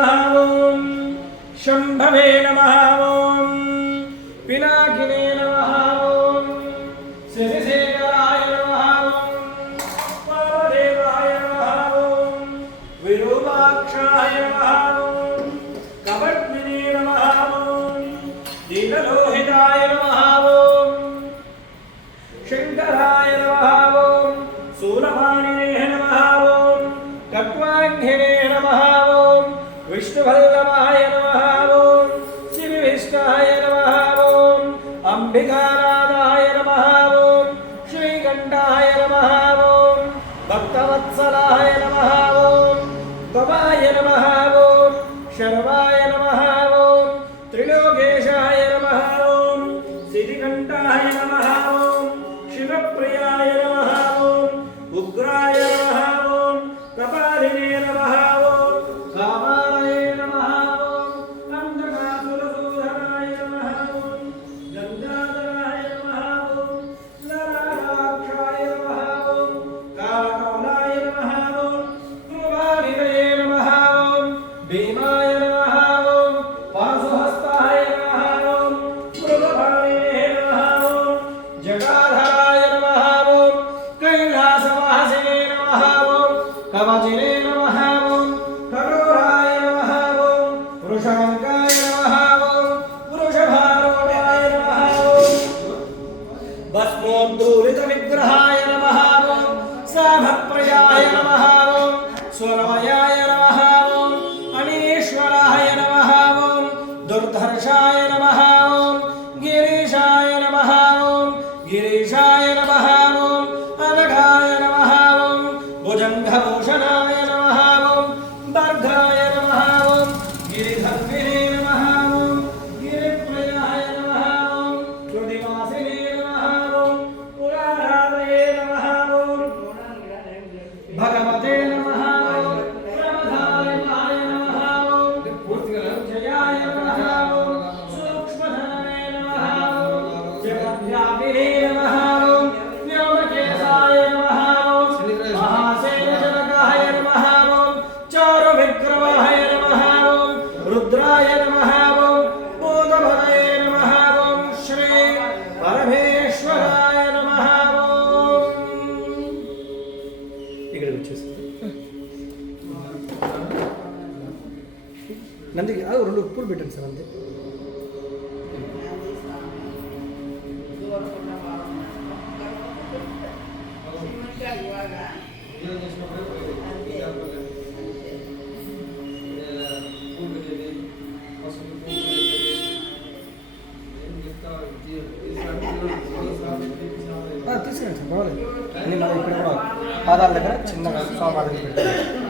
नमः ओम शंभवे नमः ओम पिनाकिने नमः ओम शशिशेखराय नमः ओम वामदेवाय नमः ओम विरूपाक्षाय नमः ओम कपद्मिने नमः ओम दीनलोहिताय नमः ओम शंकराय नमः ओम सूलपाणिने नमः ओम कट्वाङ्घ्रिणे नमः ओम विष्णुवल्लभाय नमः ओम श्रीविष्टाय नमः ओम अंबिकानाथाय नमः ओम श्रीकंठाय नमः ओम भक्तवत्सलाय नमः ओम गवाय नमः ओम शर्वाय नमः ओम त्रिलोकेशाय नमः ओम सिद्धिकंठाय नमः ओम शिवप्रियाय नमः ओम उग्राय नमः ओम कपालिने नमः ओम कामालये नमः ओम अंधकासुरसूदनाय नमः ओम गंगाधराय नमः ओम ललाटाक्षाय नमः ओम कालकमलाय नमः ओम कृपानिधये नमः ओम भीमाय नमः ओम पाशुहस्ताय नमः ओम मृगपाणिने नमः ओम जटाधराय नमः ओम कैलासवासिने नमः ओम कवचिने नमः ओम खगोराय नमः ओम वृषभङ्गाय नमः ओम वृषभारूढाय नमः ओम भस्मोद्धूलितविग्रहाय नमः ओम साभप्रियाय नमः ओम स्वरमयाय नमः ओम अनीश्वराय नमः ओम दुर्धर्षाय नमः ओम गिरीशाय नमः ओम गिरीशाय नमः ओम अनघाय नमः ओम भुजङ्गभूषणाय नमः ओम भर्गाय नमः ओम गिरिधर्मिणे नमः ओम गिरिप्रियाय नमः ओम श्रुतिवासिने नमः ओम पुराराधये नमः ओम भगवते नमः ओम प्रमदाय नमः ओम जयाय नमः ओम सूक्ष्मधनवे नमः ओम जगद्व्यापिने नमः ओम व्योमकेशाय नमः ओम महासेनजनकाय नमः ओम चारुविक्रमाय नमः ओम रुद्राय नमः ओम बोधभदये नमः ओम श्री परमेश्वराय नमः ओम इकडे వచ్చేస్తుంది నందికి రెండు పూలు పెట్టండి సార్ అంతే తీసుకురండి సార్ బాగాలేదు అన్నీ మన ఇక్కడ కూడా పాదాల దగ్గర చిన్నగా స్వామి పెట్టారు